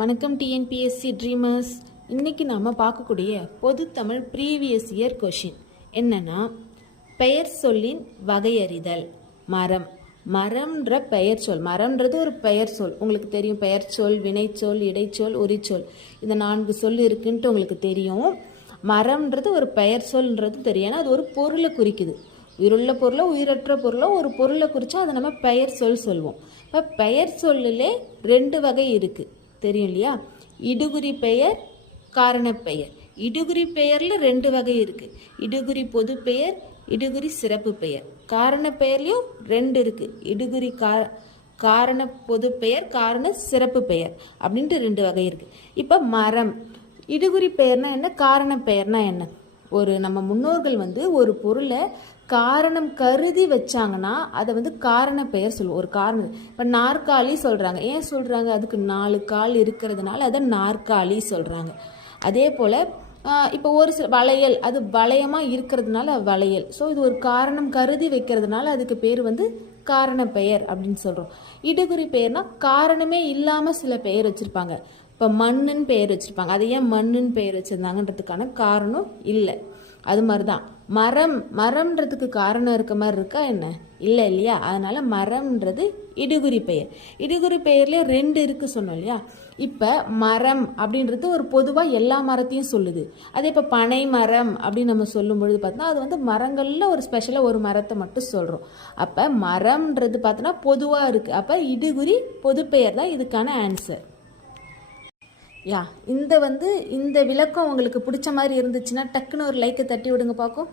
வணக்கம் TNPSC dreamers. இன்றைக்கி நாம் பார்க்கக்கூடிய பொது தமிழ் ப்ரீவியஸ் இயர் கொஷின் என்னென்னா, பெயர் சொல்லின் வகையறிதல். மரம், மரம்ன்ற பெயர் சொல். மரம்ன்றது ஒரு பெயர் சொல், உங்களுக்கு தெரியும். பெயர் சொல், வினைச்சொல், இடைச்சொல், உரிச்சொல், இந்த 4 சொல் இருக்குன்ட்டு உங்களுக்கு தெரியும். மரம்ன்றது ஒரு பெயர் சொல்ன்றது தெரியும், ஏன்னா அது ஒரு பொருளை குறிக்குது. உயிருள்ள பொருளோ உயிரற்ற பொருளோ ஒரு பொருளை குறித்தா அதை நம்ம பெயர் சொல் சொல்லுவோம். இப்போ பெயர் சொல்லிலே 2 வகை இருக்குது, தெரியும் இல்லையா? இடுகுறி பெயர், காரணப்பெயர். இடுகுறி பெயரில் 2 வகை இருக்குது. இடுகுறி பொது பெயர், இடுகுறி சிறப்பு பெயர். காரண பெயர்லையும் 2 இருக்குது. இடுகுறி காரண பொது பெயர், காரண சிறப்பு பெயர் அப்படின்ட்டு 2 வகை இருக்குது. இப்போ மரம், இடுகுறி பெயர்னா என்ன, காரண பெயர்னா என்ன? நம்ம முன்னோர்கள் ஒரு பொருளை காரணம் கருதி வச்சாங்கன்னா அதை காரண பெயர் சொல்லுவோம். ஒரு காரணம், இப்போ நாற்காலி சொல்கிறாங்க. ஏன் சொல்கிறாங்க? அதுக்கு 4 கால் இருக்கிறதுனால அதை நாற்காலி சொல்கிறாங்க. அதே போல் இப்போ ஒரு சில வளையல், அது வளையமாக இருக்கிறதுனால வளையல். ஸோ இது ஒரு காரணம் கருதி வைக்கிறதுனால அதுக்கு பேர் காரண பெயர் அப்படின்னு சொல்கிறோம். இடுகுறி பெயர்னா காரணமே இல்லாமல் சில பெயர் வச்சுருப்பாங்க. இப்போ மண்ணுன்னு பெயர் வச்சுருப்பாங்க. அது ஏன் மண்ணுன்னு பெயர் வச்சுருந்தாங்கன்றதுக்கான காரணம் இல்லை. அது மாதிரி தான் மரம், மரம்ன்றதுக்கு காரணம் இருக்க மாதிரி இருக்கா என்ன? இல்லை இல்லையா? அதனால் மரம்ன்றது இடுகுறி பெயர். இடுகுறி பெயர்லேயே 2 இருக்குது சொன்னோம் இல்லையா? இப்போ மரம் அப்படின்றது ஒரு பொதுவாக எல்லா மரத்தையும் சொல்லுது. அதே இப்போ பனை மரம் அப்படின்னு நம்ம சொல்லும் பொழுது பார்த்தோன்னா அது மரங்களில் ஒரு ஸ்பெஷலாக ஒரு மரத்தை மட்டும் சொல்கிறோம். அப்போ மரம்ன்றது பார்த்தோன்னா பொதுவாக இருக்குது. அப்போ இடுகுறி பொது பெயர் தான் இதுக்கான ஆன்சர். இந்த விளக்கம் உங்களுக்கு பிடிச்ச மாதிரி இருந்துச்சுன்னா டக்குன்னு ஒரு லைக்கை தட்டி விடுங்க பார்க்கும்.